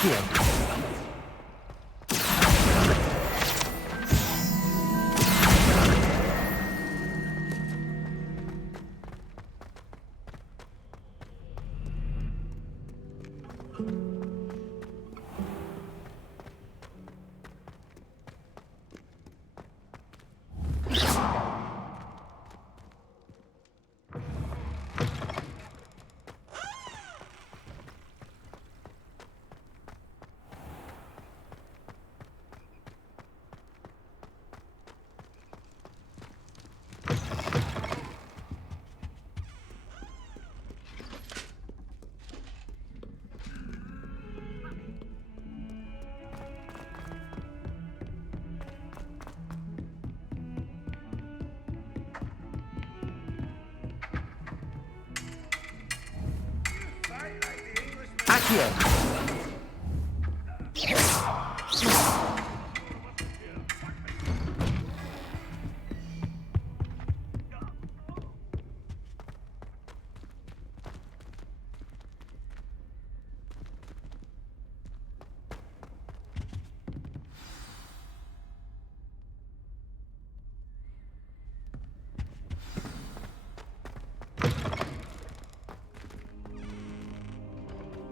Accio. Accio.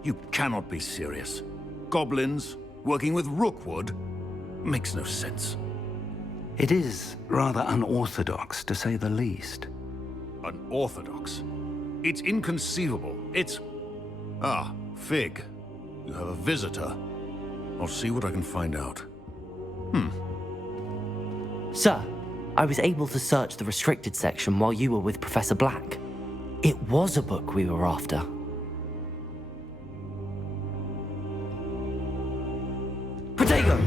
You cannot be serious. Goblins working with Rookwood? Makes no sense. It is rather unorthodox, to say the least. Unorthodox? It's inconceivable. It's... Ah, Fig. You have a visitor. I'll see what I can find out. Sir, I was able to search the restricted section while you were with Professor Black. It was a book we were after. Protego!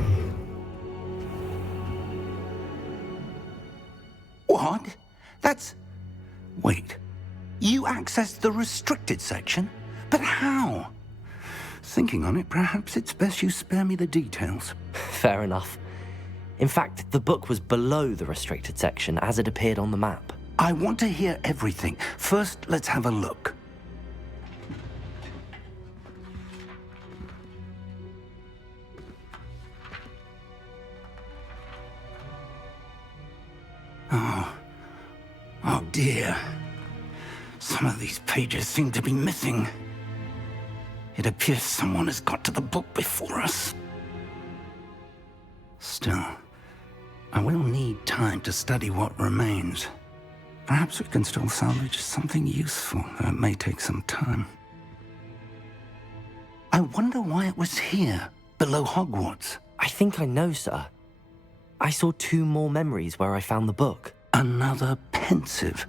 What? That's... Wait. You accessed the restricted section? But how? Thinking on it, perhaps it's best you spare me the details. Fair enough. In fact, the book was below the restricted section as it appeared on the map. I want to hear everything. First, let's have a look. Oh dear. Some of these pages seem to be missing. It appears someone has got to the book before us. Still, I will need time to study what remains. Perhaps we can still salvage something useful, though it may take some time. I wonder why it was here, below Hogwarts. I think I know, sir. I saw 2 more memories where I found the book. Another pensive.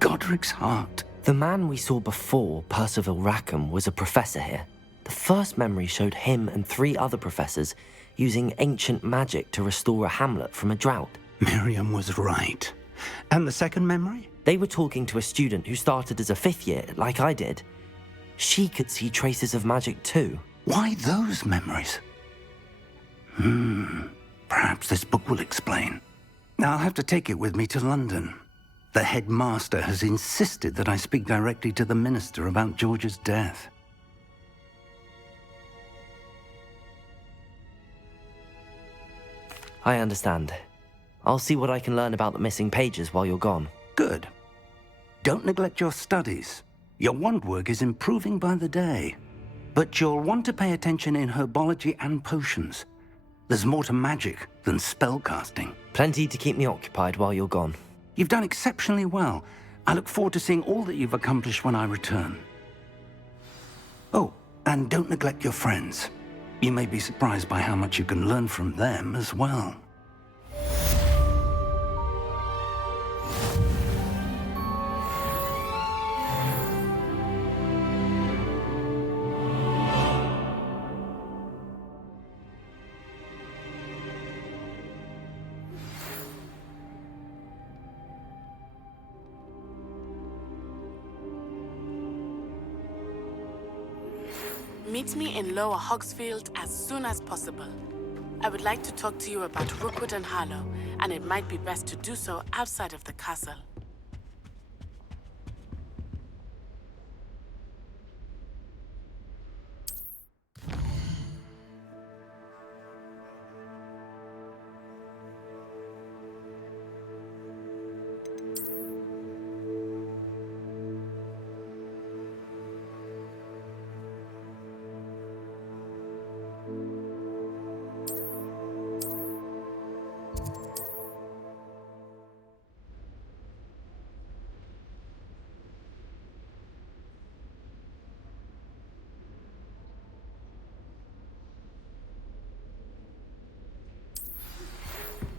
Godric's heart. The man we saw before, Percival Rackham, was a professor here. The first memory showed him and 3 other professors using ancient magic to restore a hamlet from a drought. Miriam was right. And the second memory? They were talking to a student who started as a 5th year, like I did. She could see traces of magic too. Why those memories? Perhaps this book will explain. I'll have to take it with me to London. The headmaster has insisted that I speak directly to the minister about George's death. I understand. I'll see what I can learn about the missing pages while you're gone. Good. Don't neglect your studies. Your wand work is improving by the day. But you'll want to pay attention in herbology and potions. There's more to magic than spellcasting. Plenty to keep me occupied while you're gone. You've done exceptionally well. I look forward to seeing all that you've accomplished when I return. Oh, and don't neglect your friends. You may be surprised by how much you can learn from them as well. Meet me in Lower Hogsfield as soon as possible. I would like to talk to you about Rookwood and Harlow, and it might be best to do so outside of the castle.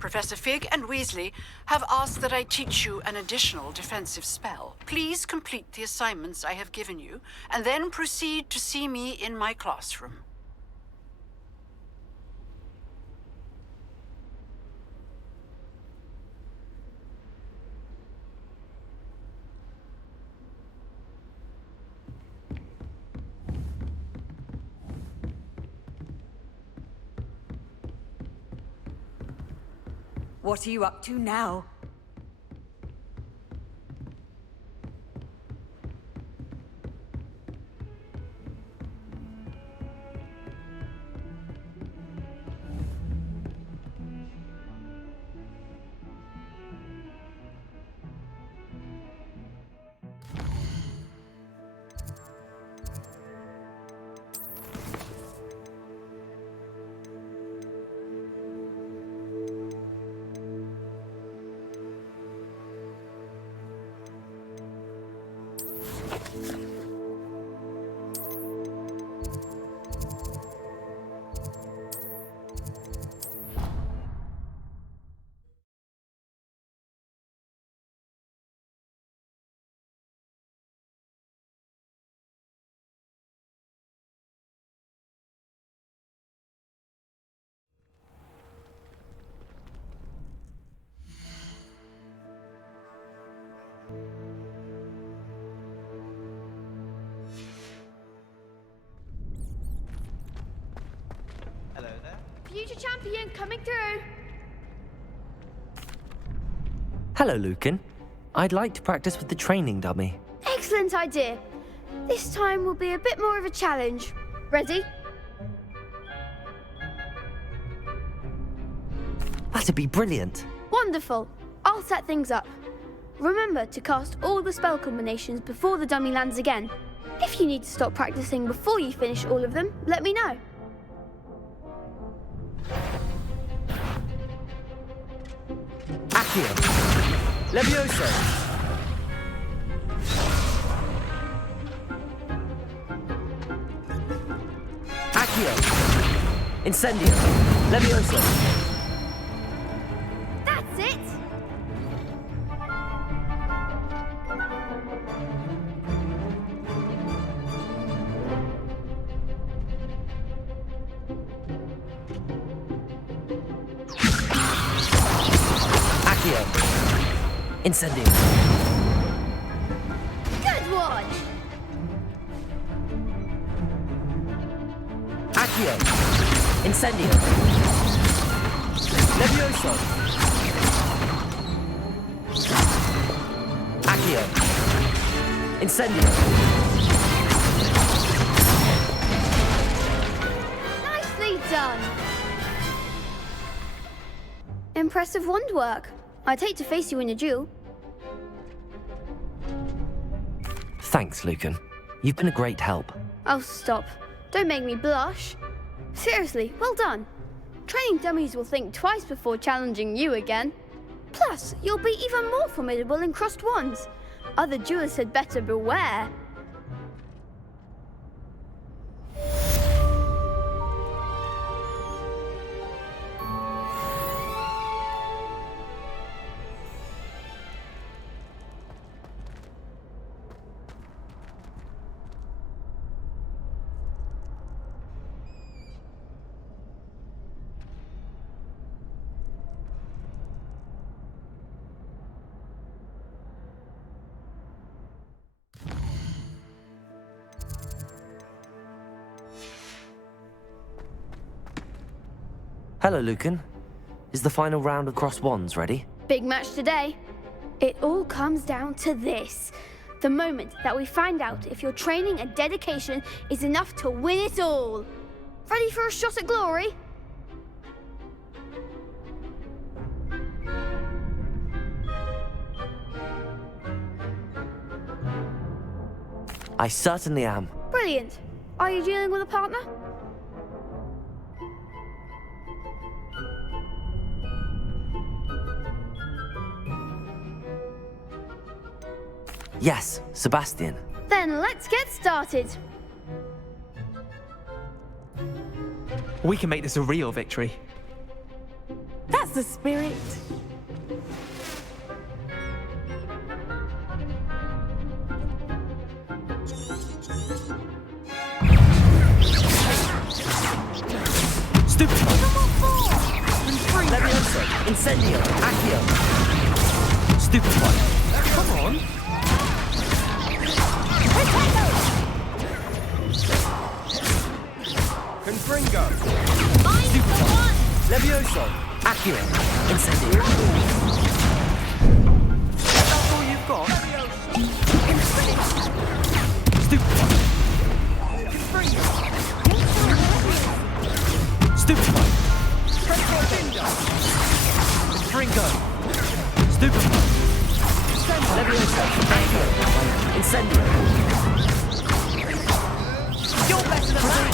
Professor Fig and Weasley have asked that I teach you an additional defensive spell. Please complete the assignments I have given you, and then proceed to see me in my classroom. What are you up to now? Future champion coming through. Hello, Lucan. I'd like to practice with the training dummy. Excellent idea. This time will be a bit more of a challenge. Ready? That'd be brilliant. Wonderful. I'll set things up. Remember to cast all the spell combinations before the dummy lands again. If you need to stop practicing before you finish all of them, let me know. Accio. Levioso. Accio. Incendio. Levioso. That's it! Accio. Incendio. Good one! Accio. Incendio. Levioso. Accio. Incendio. Nicely done! Impressive wand work. I'd hate to face you in a duel. Thanks, Lucan. You've been a great help. Oh, stop. Don't make me blush. Seriously, well done. Training dummies will think twice before challenging you again. Plus, you'll be even more formidable in crossed wands. Other duelists had better beware. Hello, Lucan. Is the final round of cross wands ready? Big match today. It all comes down to this. The moment that we find out if your training and dedication is enough to win it all. Ready for a shot at glory? I certainly am. Brilliant. Are you dealing with a partner? Yes, Sebastian. Then let's get started. We can make this a real victory. That's the spirit. Stupid! Levioso! Incendio! Accio! Stupid one! Come on! Confringo! Stupid one! Levioso! Accio! Incendio! That's all you've got? Stupid one! Stupid one! Confringo! Stupid one! Levioso! Accio! Incendio! You're better than that!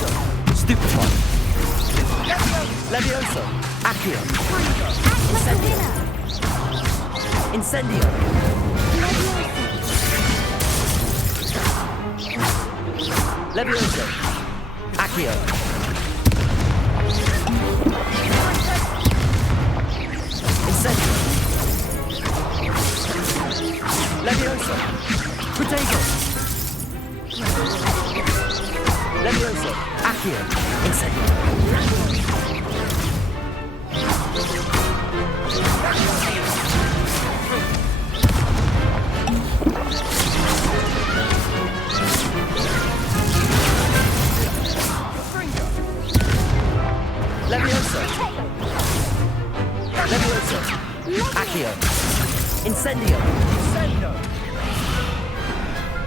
Stupid one! Levioso! Accio! Incendio! Incendio! Levioso! Accio! Incendio! Levioso! Protego! Levioso! Accio! Incendio! Levioso! Levioso! Accio! Incendio! Incendio!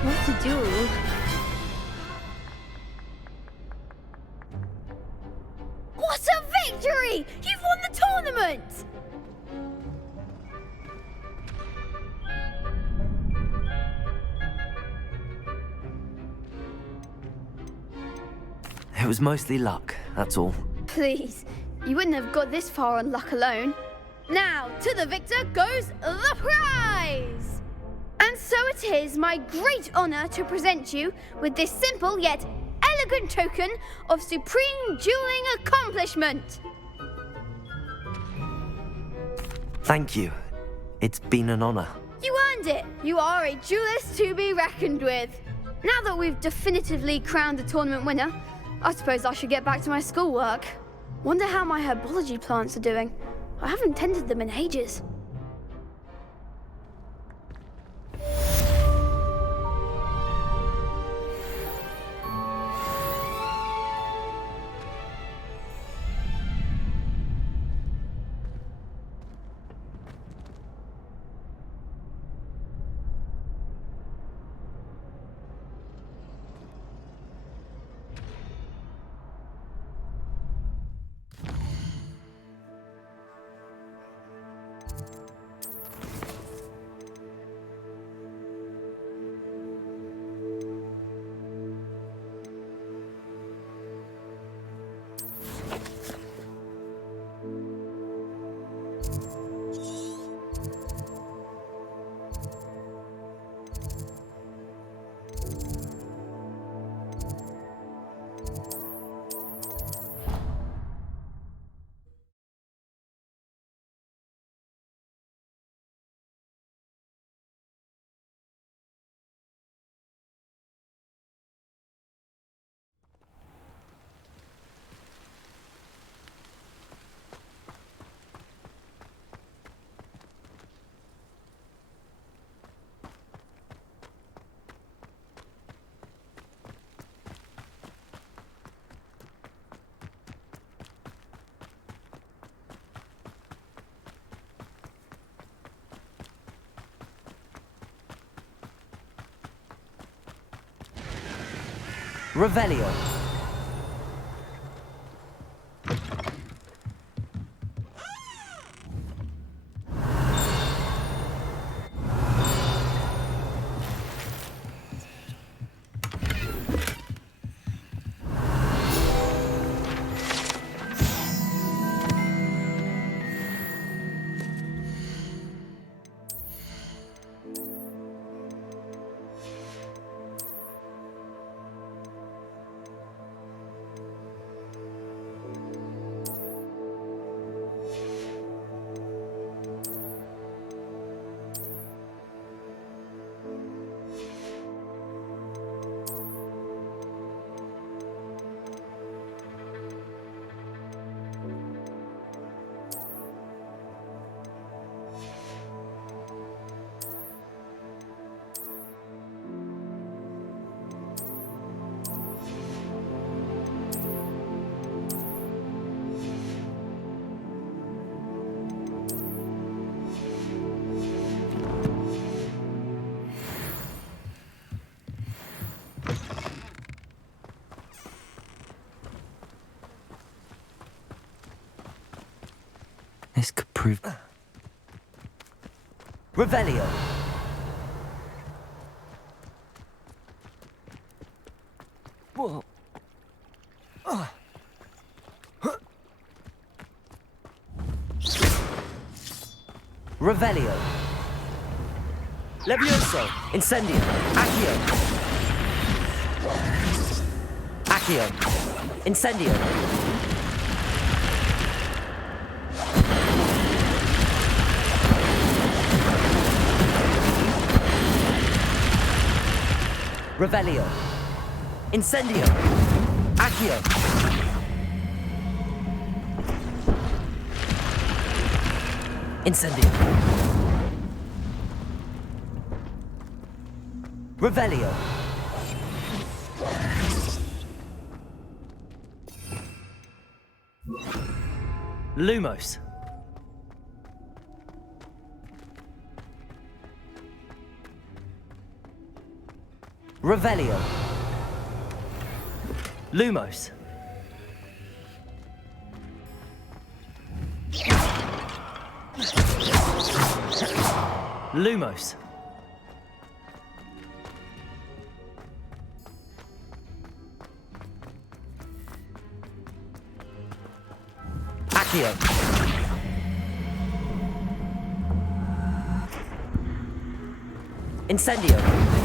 What to do? What a victory! You've won the tournament! It was mostly luck, that's all. Please, you wouldn't have got this far on luck alone. Now, to the victor goes the prize! And so it is my great honor to present you with this simple yet elegant token of supreme dueling accomplishment. Thank you. It's been an honor. You earned it. You are a duelist to be reckoned with. Now that we've definitively crowned the tournament winner, I suppose I should get back to my schoolwork. Wonder how my herbology plants are doing. I haven't tended them in ages. Revelio. This could prove... Revelio! Whoa. Revelio. Levioso. Incendio. Accio. Accio. Incendio. Revelio. Incendio. Accio. Incendio. Revelio. Lumos. Revelio. Lumos. Lumos. Accio. Incendio.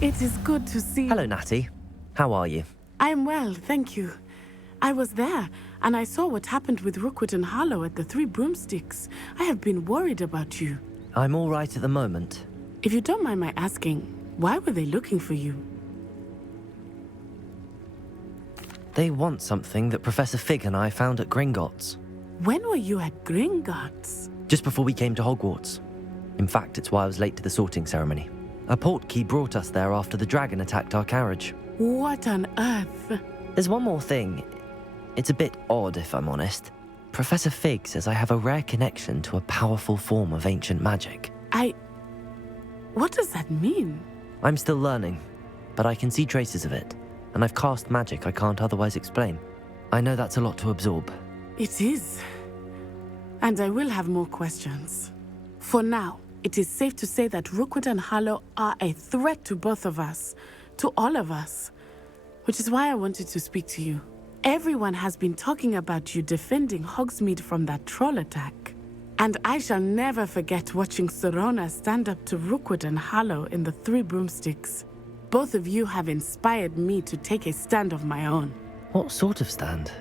It is good to see. Hello, Natty. How are you? I'm well, thank you. I was there, and I saw what happened with Rookwood and Harlow at the Three Broomsticks. I have been worried about you. I'm all right at the moment. If you don't mind my asking, why were they looking for you? They want something that Professor Fig and I found at Gringotts. When were you at Gringotts? Just before we came to Hogwarts. In fact, it's why I was late to the sorting ceremony. A portkey brought us there after the dragon attacked our carriage. What on earth? There's one more thing. It's a bit odd, if I'm honest. Professor Fig says I have a rare connection to a powerful form of ancient magic. What does that mean? I'm still learning, but I can see traces of it, and I've cast magic I can't otherwise explain. I know that's a lot to absorb. It is. And I will have more questions. For now, it is safe to say that Rookwood and Harlow are a threat to both of us, to all of us, which is why I wanted to speak to you. Everyone has been talking about you defending Hogsmeade from that troll attack. And I shall never forget watching Serona stand up to Rookwood and Harlow in the Three Broomsticks. Both of you have inspired me to take a stand of my own. What sort of stand?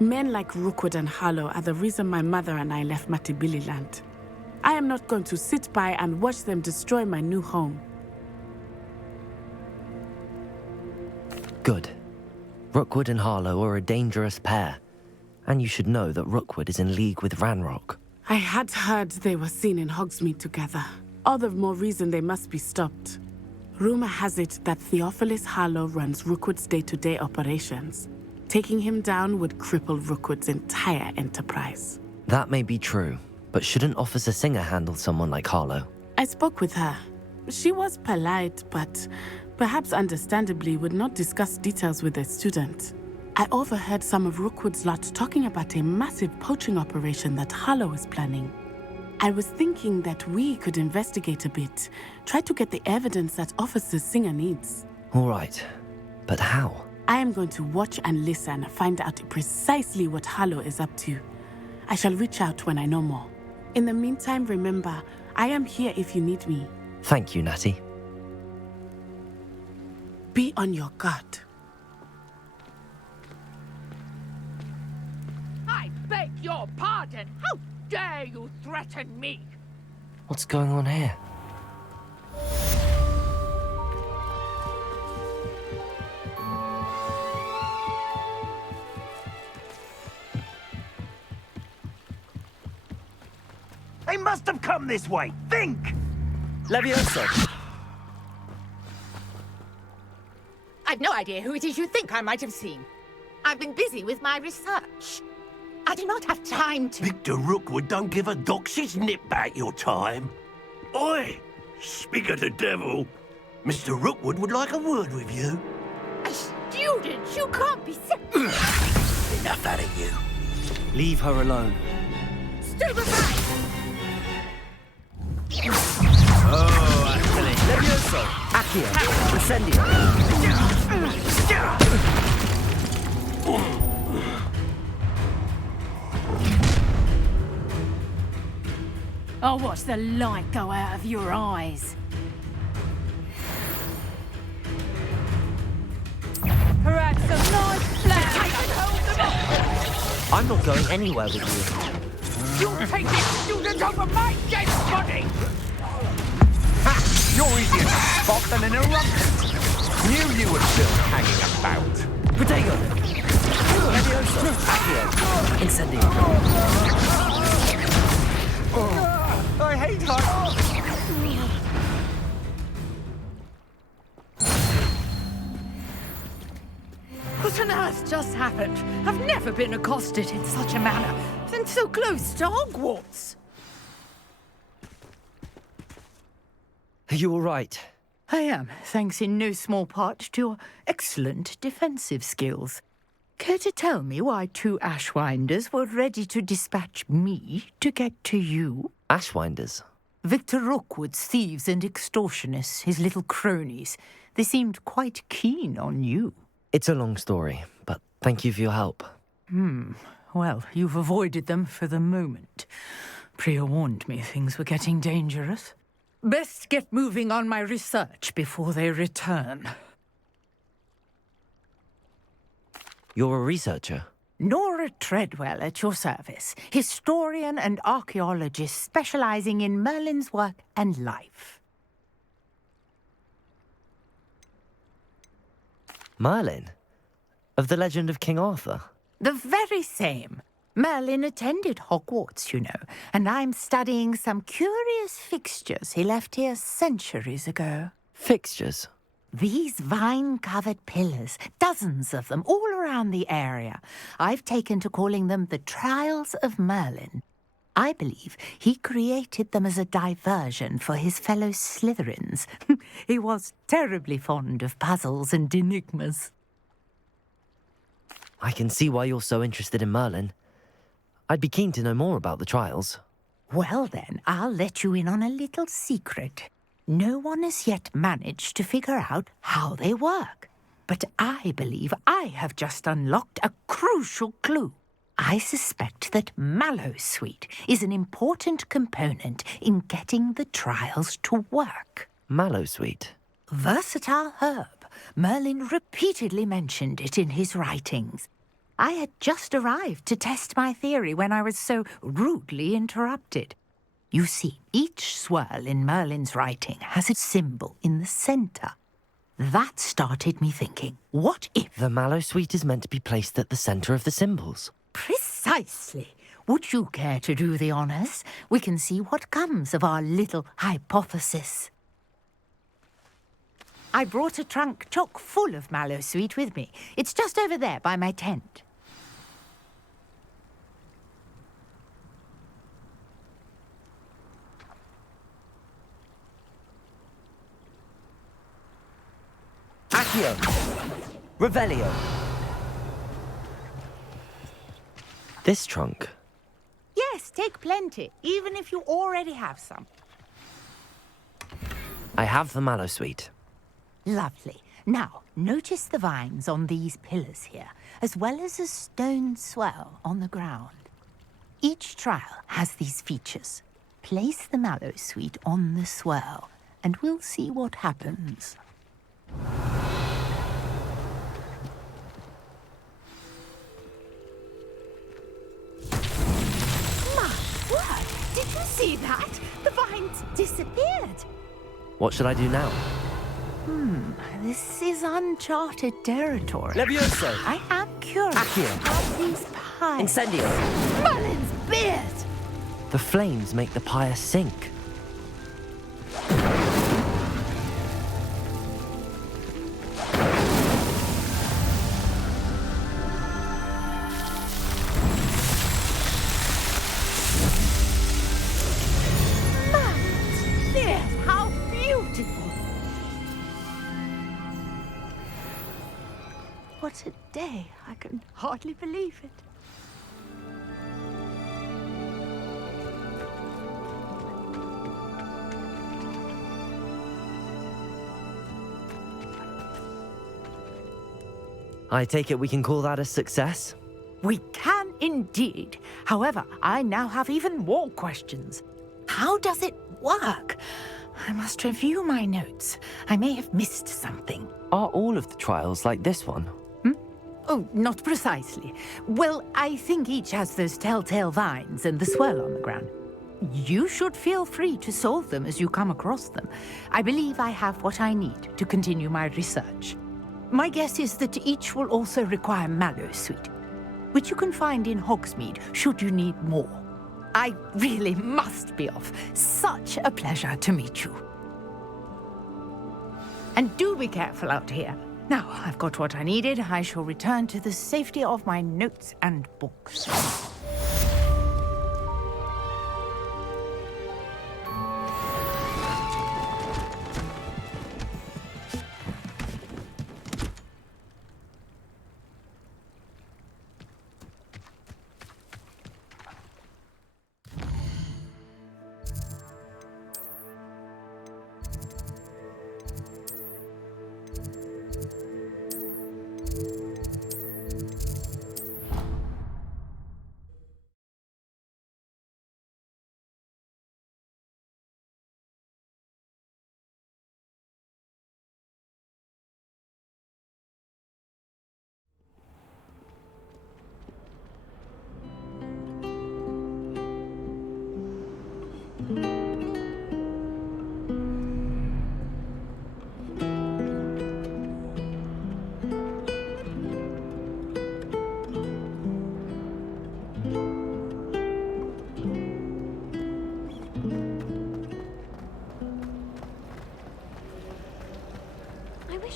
Men like Rookwood and Harlow are the reason my mother and I left Matabeleland. I am not going to sit by and watch them destroy my new home. Good. Rookwood and Harlow are a dangerous pair, and you should know that Rookwood is in league with Ranrock. I had heard they were seen in Hogsmeade together. All the more reason they must be stopped. Rumor has it that Theophilus Harlow runs Rookwood's day-to-day operations. Taking him down would cripple Rookwood's entire enterprise. That may be true, but shouldn't Officer Singer handle someone like Harlow? I spoke with her. She was polite, but perhaps understandably would not discuss details with a student. I overheard some of Rookwood's lot talking about a massive poaching operation that Harlow is planning. I was thinking that we could investigate a bit, try to get the evidence that Officer Singer needs. All right, but how? I am going to watch and listen, find out precisely what Harlow is up to. I shall reach out when I know more. In the meantime, remember, I am here if you need me. Thank you, Natty. Be on your guard. I beg your pardon. How dare you threaten me? What's going on here? They must have come this way. Think! Levioso! I've no idea who it is you think I might have seen. I've been busy with my research. I do not have time to... Victor Rookwood don't give a doxy's nip back your time. Oi! Speak of the devil. Mr. Rookwood would like a word with you. A student? You can't be Enough out of you. Leave her alone. Stupefy! Oh, actually. Levioso! Accio! Incendio! I'll watch the light go out of your eyes. Perhaps some nice flowers. I'm not going anywhere with you. You'll take this student over my dead body! Ha! You're easier to spot than an eruption. Knew you were still hanging about. Protego! Levioso! Accio! Incendio! I hate heights. What on earth just happened? I've never been accosted in such a manner, and so close to Hogwarts. Are you all right? I am, thanks in no small part to your excellent defensive skills. Care to tell me why 2 Ashwinders were ready to dispatch me to get to you? Ashwinders? Victor Rookwood's thieves and extortionists, his little cronies. They seemed quite keen on you. It's a long story, but thank you for your help. Well, you've avoided them for the moment. Priya warned me things were getting dangerous. Best get moving on my research before they return. You're a researcher? Nora Treadwell at your service, historian and archaeologist specializing in Merlin's work and life. Merlin? Of the legend of King Arthur? The very same. Merlin attended Hogwarts, you know, and I'm studying some curious fixtures he left here centuries ago. Fixtures? These vine-covered pillars, dozens of them, all around the area. I've taken to calling them the Trials of Merlin. I believe he created them as a diversion for his fellow Slytherins. He was terribly fond of puzzles and enigmas. I can see why you're so interested in Merlin. I'd be keen to know more about the trials. Well then, I'll let you in on a little secret. No one has yet managed to figure out how they work. But I believe I have just unlocked a crucial clue. I suspect that Mallowsweet is an important component in getting the trials to work. Mallowsweet? Versatile herb. Merlin repeatedly mentioned it in his writings. I had just arrived to test my theory when I was so rudely interrupted. You see, each swirl in Merlin's writing has a symbol in the centre. That started me thinking, what if... The Mallowsweet is meant to be placed at the centre of the symbols. Precisely. Would you care to do the honours? We can see what comes of our little hypothesis. I brought a trunk chock full of Mallowsweet with me. It's just over there by my tent. Accio! Revelio! This trunk? Yes, take plenty, even if you already have some. I have the Mallowsweet. Lovely. Now, notice the vines on these pillars here, as well as a stone swell on the ground. Each trial has these features. Place the Mallowsweet on the swirl, and we'll see what happens. My word! Did you see that? The vines disappeared. What should I do now? This is uncharted territory. Levioso! I am curious Accio! about these pies. Incendio! Merlin's beard! The flames make the pyre sink. How beautiful! What a day. I can hardly believe it. I take it we can call that a success? We can indeed. However, I now have even more questions. How does it work? I must review my notes. I may have missed something. Are all of the trials like this one? Oh, not precisely. Well, I think each has those telltale vines and the swirl on the ground. You should feel free to solve them as you come across them. I believe I have what I need to continue my research. My guess is that each will also require Mallowsweet, which you can find in Hogsmeade should you need more. I really must be off. Such a pleasure to meet you. And do be careful out here. Now, I've got what I needed. I shall return to the safety of my notes and books.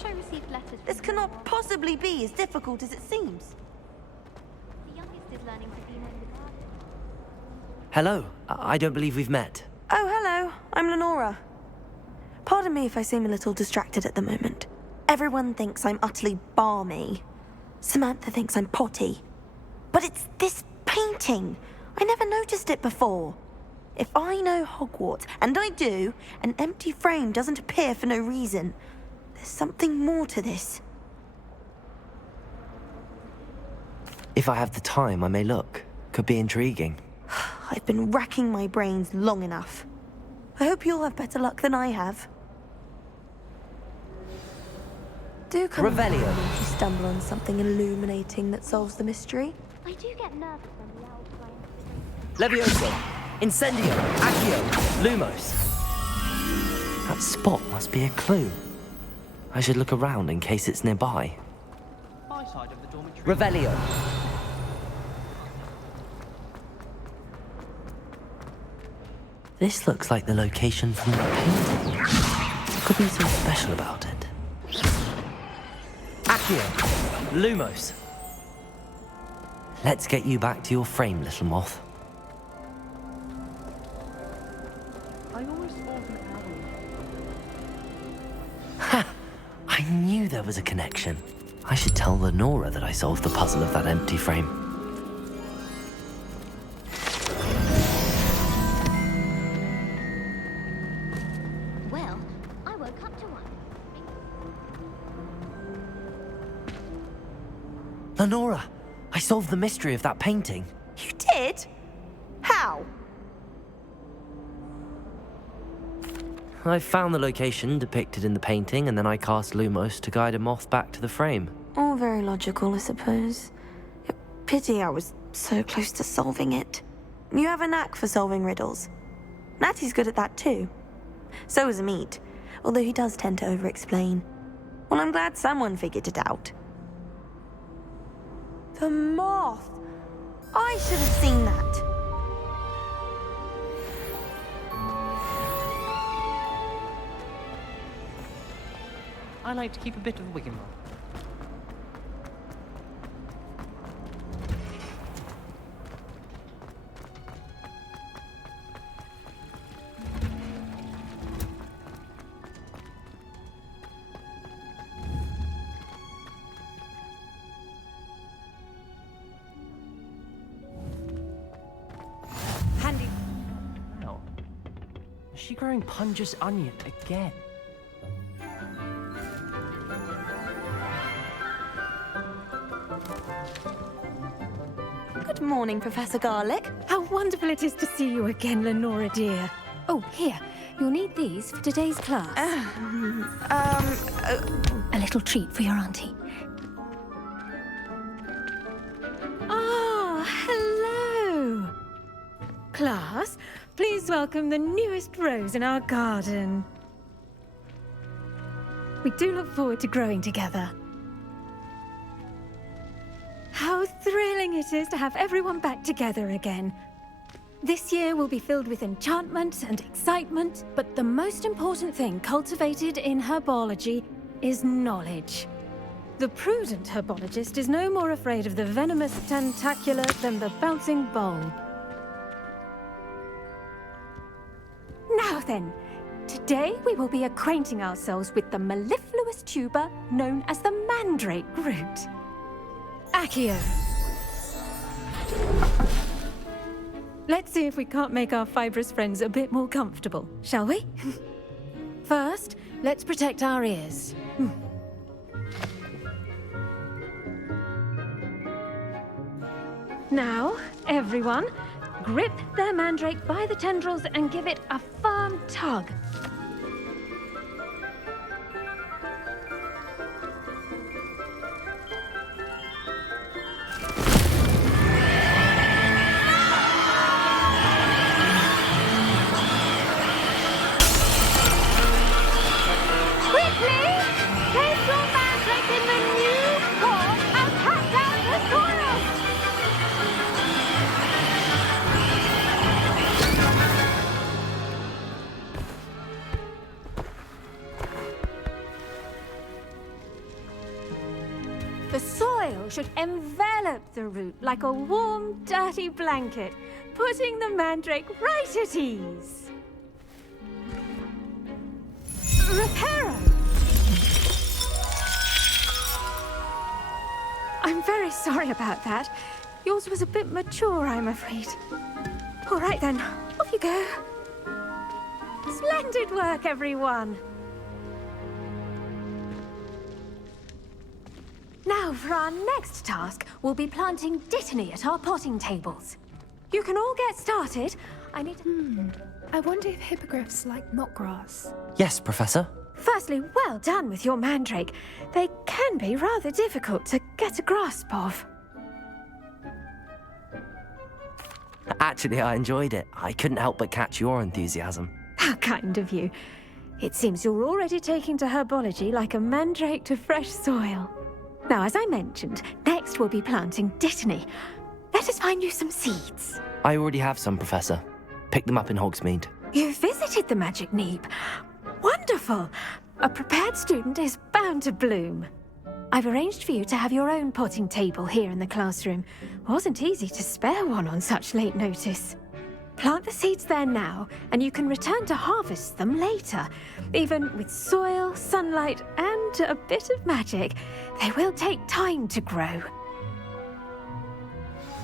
I received letters. This cannot possibly be as difficult as it seems. The youngest is learning to be in the garden. Hello. I don't believe we've met. Oh, hello. I'm Lenora. Pardon me if I seem a little distracted at the moment. Everyone thinks I'm utterly balmy. Samantha thinks I'm potty. But it's this painting. I never noticed it before. If I know Hogwarts, and I do, an empty frame doesn't appear for no reason. There's something more to this. If I have the time, I may look. Could be intriguing. I've been racking my brains long enough. I hope you'll have better luck than I have. Do come Revelio. if you stumble on something illuminating that solves the mystery. I do get nervous when the owls fly into the Levioso. Incendio. Accio. Lumos. That spot must be a clue. I should look around in case it's nearby. My side of the dormitory. Revelio. This looks like the location from the painting. Could be something special about it. Accio. Lumos. Let's get you back to your frame, little moth. I always thought an owl. Ha! I knew there was a connection. I should tell Lenora that I solved the puzzle of that empty frame. Well, I woke up to one. Lenora, I solved the mystery of that painting. You did? How? I found the location depicted in the painting, and then I cast Lumos to guide a moth back to the frame. All very logical, I suppose. Pity I was so close to solving it. You have a knack for solving riddles. Natty's good at that too. So is Amit, although he does tend to over-explain. Well, I'm glad someone figured it out. The moth! I should have seen that. I like to keep a bit of a wiggle room. Handy. Wow. Is she growing Punja's onion again? Good morning, Professor Garlic. How wonderful it is to see you again, Lenora dear. Oh, here. You'll need these for today's class. A little treat for your auntie. Ah, hello. Class, please welcome the newest rose in our garden. We do look forward to growing together. How thrilling it is to have everyone back together again. This year will be filled with enchantment and excitement, but the most important thing cultivated in herbology is knowledge. The prudent herbologist is no more afraid of the venomous tentacula than the bouncing bulb. Now then, today we will be acquainting ourselves with the mellifluous tuber known as the Mandrake root. Accio. Let's see if we can't make our fibrous friends a bit more comfortable, shall we? First, let's protect our ears. Now, everyone, grip their mandrake by the tendrils and give it a firm tug. The soil should envelop the root like a warm, dirty blanket, putting the mandrake right at ease. Reparo! I'm very sorry about that. Yours was a bit mature, I'm afraid. All right then, off you go. Splendid work, everyone. Now, for our next task, we'll be planting dittany at our potting tables. You can all get started. I need to... I wonder if hippogriffs like knotgrass. Yes, Professor. Firstly, well done with your mandrake. They can be rather difficult to get a grasp of. Actually, I enjoyed it. I couldn't help but catch your enthusiasm. How kind of you. It seems you're already taking to herbology like a mandrake to fresh soil. Now, as I mentioned, next we'll be planting dittany. Let us find you some seeds. I already have some, Professor. Picked them up in Hogsmeade. You visited the Magic Neep. Wonderful! A prepared student is bound to bloom. I've arranged for you to have your own potting table here in the classroom. Wasn't easy to spare one on such late notice. Plant the seeds there now, and you can return to harvest them later. Even with soil, sunlight, and a bit of magic, they will take time to grow.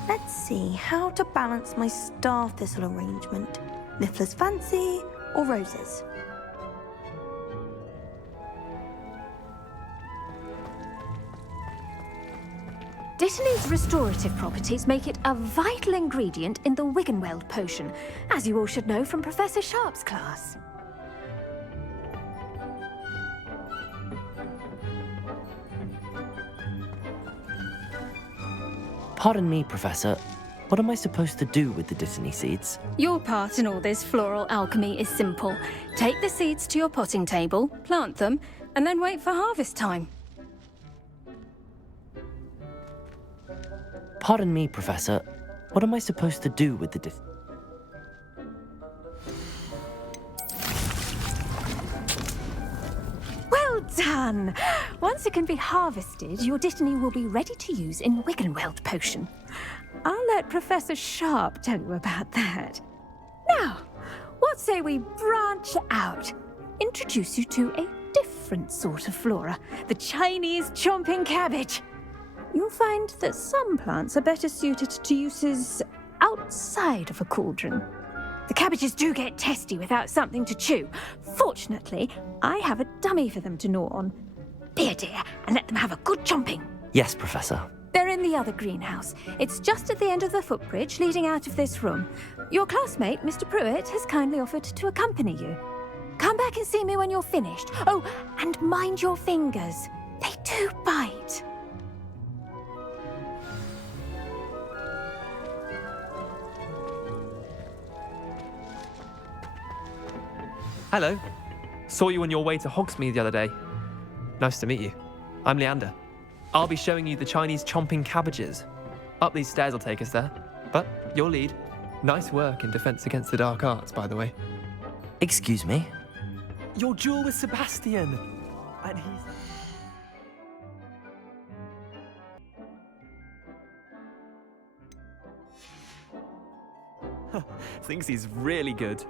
Let's see how to balance my star thistle arrangement. Niffler's fancy or roses? Dittany's restorative properties make it a vital ingredient in the Wiggenweld potion, as you all should know from Professor Sharp's class. Pardon me, Professor. What am I supposed to do with the dittany seeds? Your part in all this floral alchemy is simple. Take the seeds to your potting table, plant them, and then wait for harvest time. Pardon me, Professor. What am I supposed to do with the dittany? Well done! Once it can be harvested, your Dittany will be ready to use in Wiggenweld potion. I'll let Professor Sharp tell you about that. Now, what say we branch out? Introduce you to a different sort of flora, the Chinese chomping cabbage. You'll find that some plants are better suited to uses outside of a cauldron. The cabbages do get testy without something to chew. Fortunately, I have a dummy for them to gnaw on. Be a dear and let them have a good chomping. Yes, Professor. They're in the other greenhouse. It's just at the end of the footbridge leading out of this room. Your classmate, Mr. Pruitt, has kindly offered to accompany you. Come back and see me when you're finished. Oh, and mind your fingers. They do bite. Hello. Saw you on your way to Hogsmeade the other day. Nice to meet you. I'm Leander. I'll be showing you the Chinese chomping cabbages. Up these stairs will take us there. But your lead. Nice work in Defense Against the Dark Arts, by the way. Excuse me? Your duel with Sebastian. And he's... Thinks he's really good.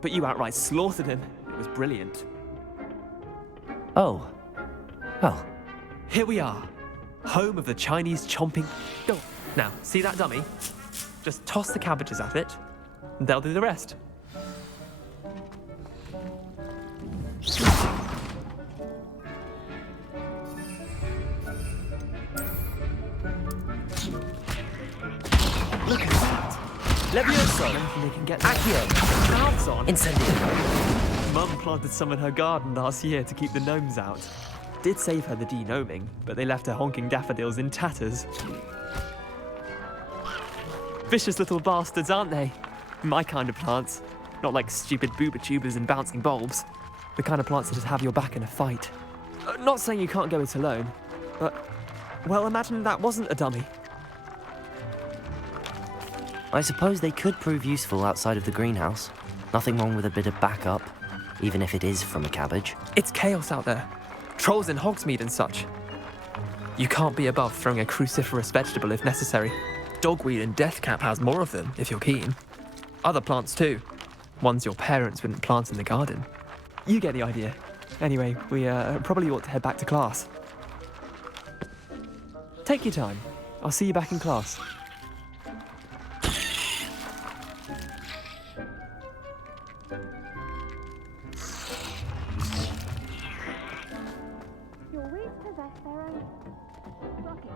But you outright slaughtered him. It was brilliant. Oh. Well. Here we are. Home of the Chinese chomping... Go. Now, see that dummy? Just toss the cabbages at it, and they'll do the rest. Look at that. Levioso. They can get Accio. mouths on. Incendio. Mum planted some in her garden last year to keep the gnomes out. Did save her the de-gnoming, but they left her honking daffodils in tatters. Vicious little bastards, aren't they? My kind of plants. Not like stupid booba tubers and bouncing bulbs. The kind of plants that just have your back in a fight. Not saying you can't go it alone, but... Well, imagine that wasn't a dummy. I suppose they could prove useful outside of the greenhouse. Nothing wrong with a bit of backup, even if it is from a cabbage. It's chaos out there. Trolls in Hogsmeade and such. You can't be above throwing a cruciferous vegetable if necessary. Dogweed and deathcap has more of them, if you're keen. Other plants too. Ones your parents wouldn't plant in the garden. You get the idea. Anyway, we probably ought to head back to class. Take your time. I'll see you back in class. Your weeds possess their own rockets.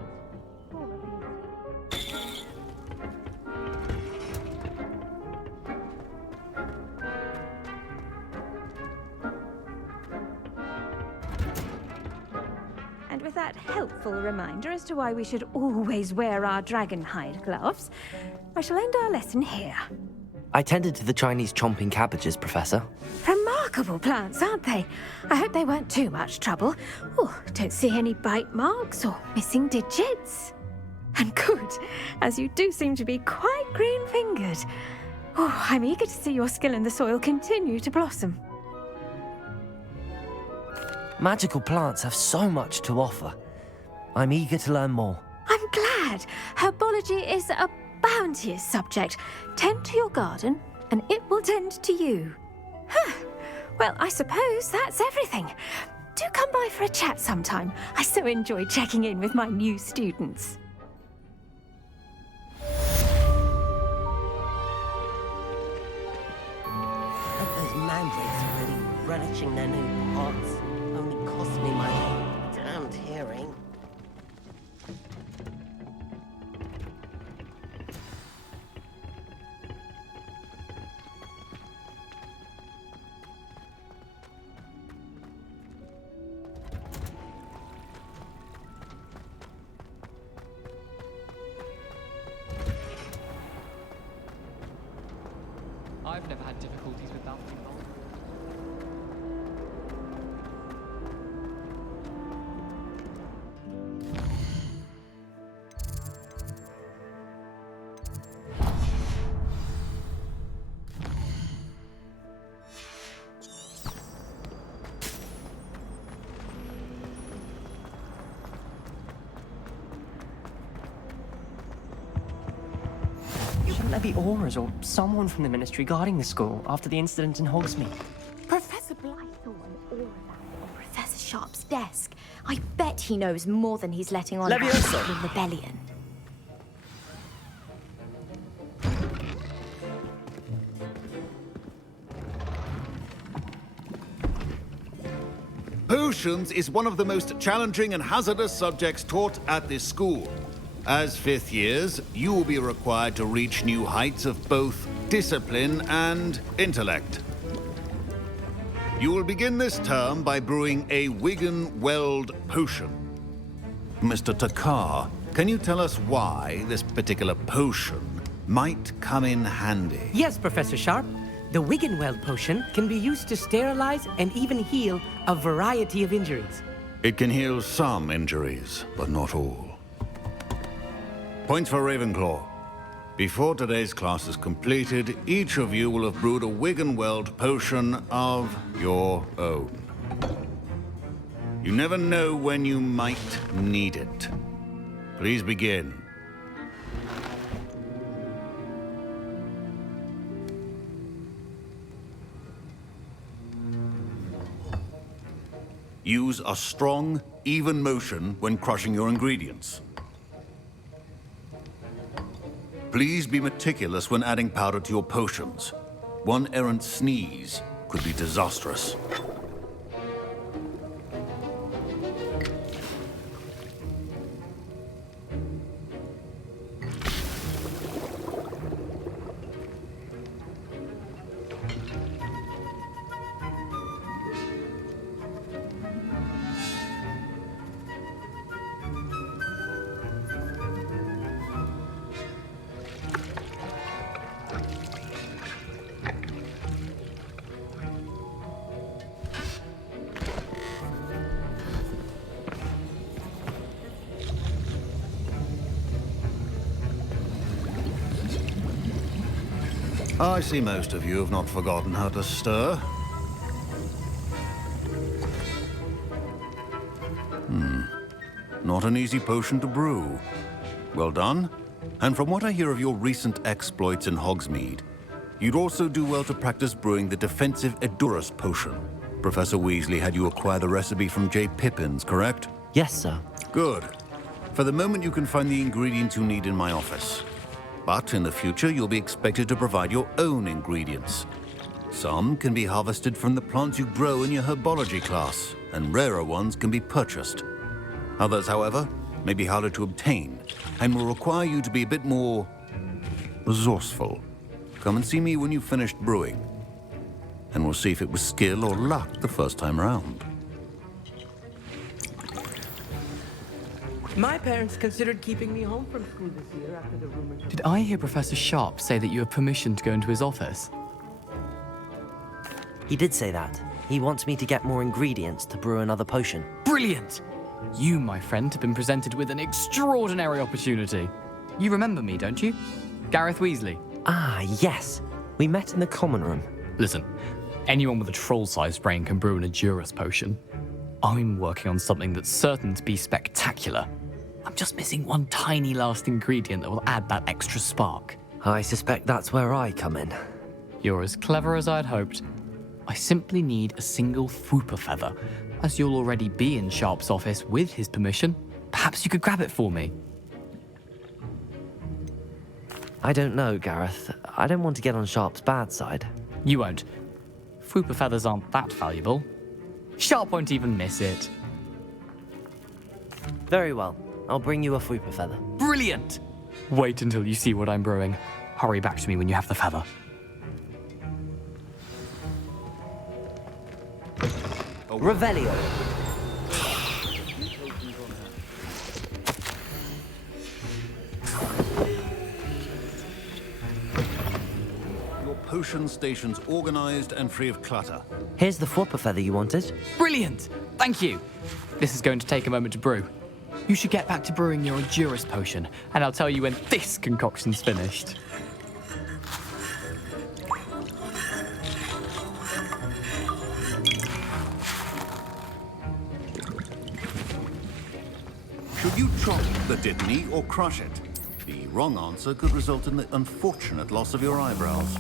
And with that helpful reminder as to why we should always wear our dragonhide gloves, I shall end our lesson here. I tended to the Chinese chomping cabbages, Professor. Remarkable plants, aren't they? I hope they weren't too much trouble. Oh, don't see any bite marks or missing digits. And good, as you do seem to be quite green-fingered. Oh, I'm eager to see your skill in the soil continue to blossom. Magical plants have so much to offer. I'm eager to learn more. I'm glad. Herbology is a bounteous subject. Tend to your garden, and it will tend to you. Huh. Well, I suppose that's everything. Do come by for a chat sometime. I so enjoy checking in with my new students. Those mandrakes are really relishing their new pots. Only cost me my damned hearing. I've never had difficulties with that thing. there be auras or someone from the Ministry guarding the school after the incident in Hogsmeade? Professor Blythorn or on Professor Sharp's desk. I bet he knows more than he's letting on about the rebellion. Potions is one of the most challenging and hazardous subjects taught at this school. As fifth years, you will be required to reach new heights of both discipline and intellect. You will begin this term by brewing a Wiggenweld potion. Mr. Takar, can you tell us why this particular potion might come in handy? Yes, Professor Sharp. The Wiggenweld potion can be used to sterilize and even heal a variety of injuries. It can heal some injuries, but not all. Points for Ravenclaw. Before today's class is completed, each of you will have brewed a Wiggenweld potion of your own. You never know when you might need it. Please begin. Use a strong, even motion when crushing your ingredients. Please be meticulous when adding powder to your potions. One errant sneeze could be disastrous. I see most of you have not forgotten how to stir. Not an easy potion to brew. Well done. And from what I hear of your recent exploits in Hogsmeade, you'd also do well to practice brewing the defensive Edurus potion. Professor Weasley had you acquire the recipe from J. Pippins, correct? Yes, sir. Good. For the moment, you can find the ingredients you need in my office. But in the future, you'll be expected to provide your own ingredients. Some can be harvested from the plants you grow in your herbology class, and rarer ones can be purchased. Others, however, may be harder to obtain, and will require you to be a bit more resourceful. Come and see me when you've finished brewing, and we'll see if it was skill or luck the first time round. My parents considered keeping me home from school this year after the rumors. Did I hear Professor Sharp say that you have permission to go into his office? He did say that. He wants me to get more ingredients to brew another potion. Brilliant! You, my friend, have been presented with an extraordinary opportunity. You remember me, don't you? Gareth Weasley. Ah, yes. We met in the common room. Listen, anyone with a troll-sized brain can brew an Edurus potion. I'm working on something that's certain to be spectacular. I'm just missing one tiny last ingredient that will add that extra spark. I suspect that's where I come in. You're as clever as I'd hoped. I simply need a single Fwooper feather. As you'll already be in Sharp's office with his permission, perhaps you could grab it for me. I don't know, Gareth. I don't want to get on Sharp's bad side. You won't. Fwooper feathers aren't that valuable. Sharp won't even miss it. Very well. I'll bring you a Fwooper feather. Brilliant! Wait until you see what I'm brewing. Hurry back to me when you have the feather. Revelio. Your potion station's organized and free of clutter. Here's the Fwooper feather you wanted. Brilliant! Thank you. This is going to take a moment to brew. You should get back to brewing your Edurus potion, and I'll tell you when this concoction's finished. Should you chop the Dittany or crush it? The wrong answer could result in the unfortunate loss of your eyebrows.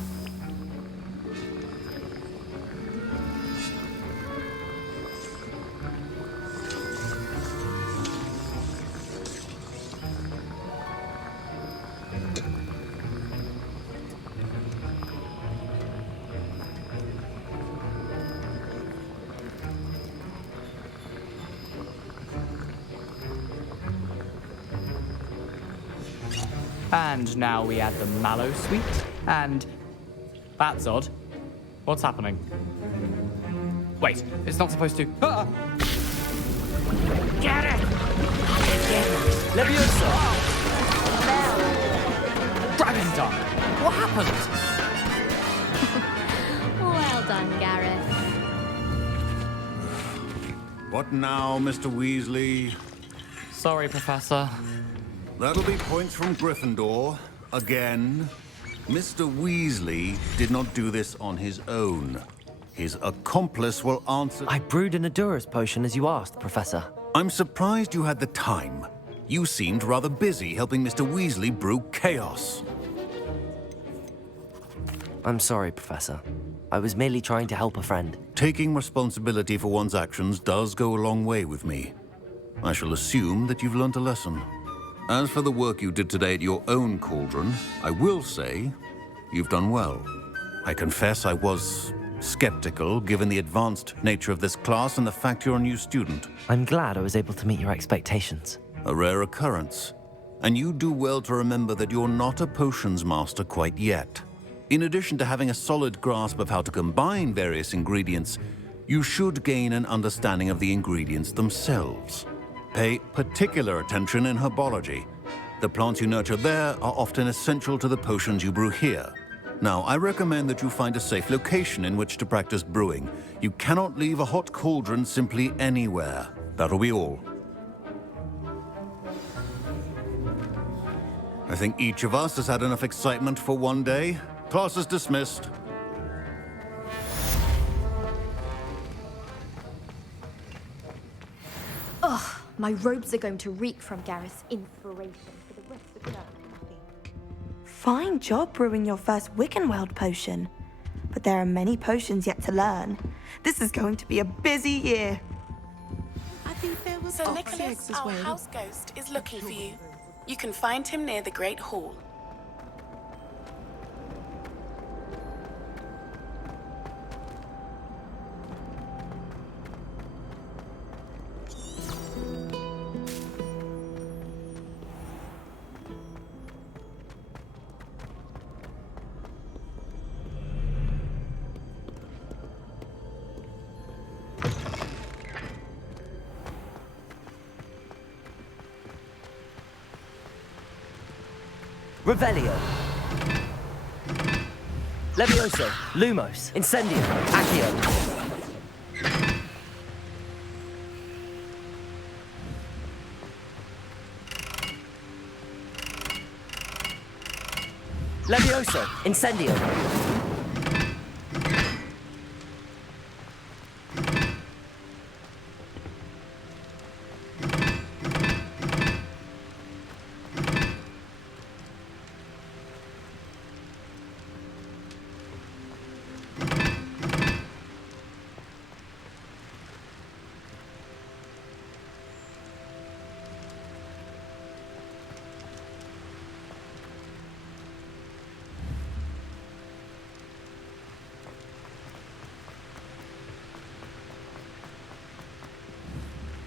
And now we add the mallow sweet, and that's odd. What's happening? Wait, it's not supposed to. Ah! Get it! Leviosa! Dragon Dunk! What happened? Well done, Gareth. What now, Mr. Weasley? Sorry, Professor. That'll be points from Gryffindor. Again. Mr. Weasley did not do this on his own. His accomplice will answer... I brewed an Adurus potion as you asked, Professor. I'm surprised you had the time. You seemed rather busy helping Mr. Weasley brew chaos. I'm sorry, Professor. I was merely trying to help a friend. Taking responsibility for one's actions does go a long way with me. I shall assume that you've learnt a lesson. As for the work you did today at your own cauldron, I will say you've done well. I confess I was skeptical, given the advanced nature of this class and the fact you're a new student. I'm glad I was able to meet your expectations. A rare occurrence. And you do well to remember that you're not a potions master quite yet. In addition to having a solid grasp of how to combine various ingredients, you should gain an understanding of the ingredients themselves. Pay particular attention in herbology. The plants you nurture there are often essential to the potions you brew here. Now, I recommend that you find a safe location in which to practice brewing. You cannot leave a hot cauldron simply anywhere. That'll be all. I think each of us has had enough excitement for one day. Class is dismissed. Ugh, my robes are going to reek from Gareth's inspiration for the rest of the night. Fine job brewing your first Wiccanworld potion. But there are many potions yet to learn. This is going to be a busy year. I think there was so Nicholas, our house ghost, is looking for you. You can find him near the Great Hall. Revelio. Levioso. Lumos. Incendio. Accio. Levioso. Incendio.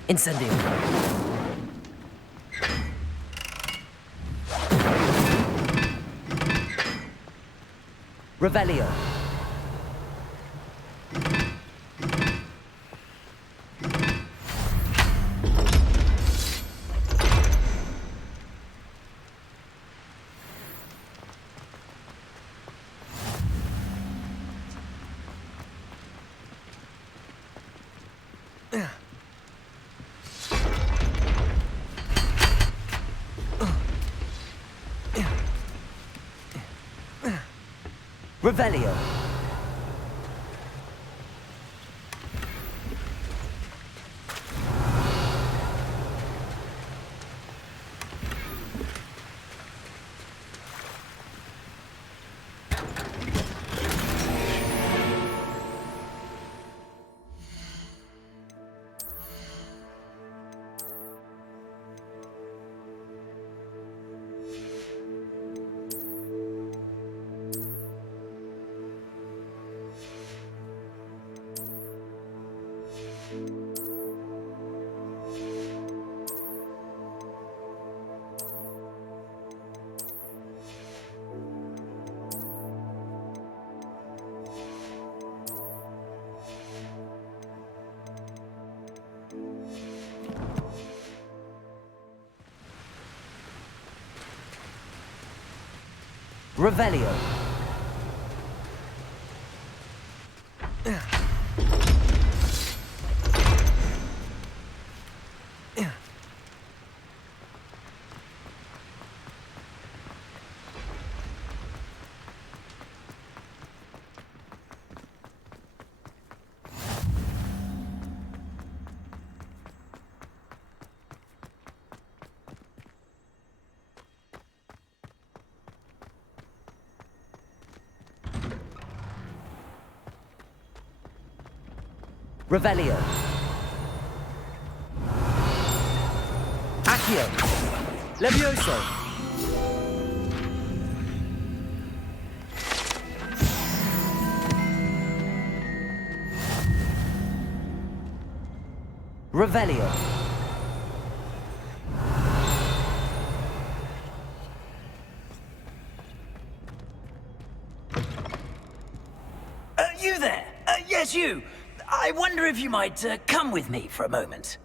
Incendio. Revelio. Revelio. Revelio. Revelio. Accio. Levioso. Revelio. You there? Yes, you. I wonder if you might come with me for a moment.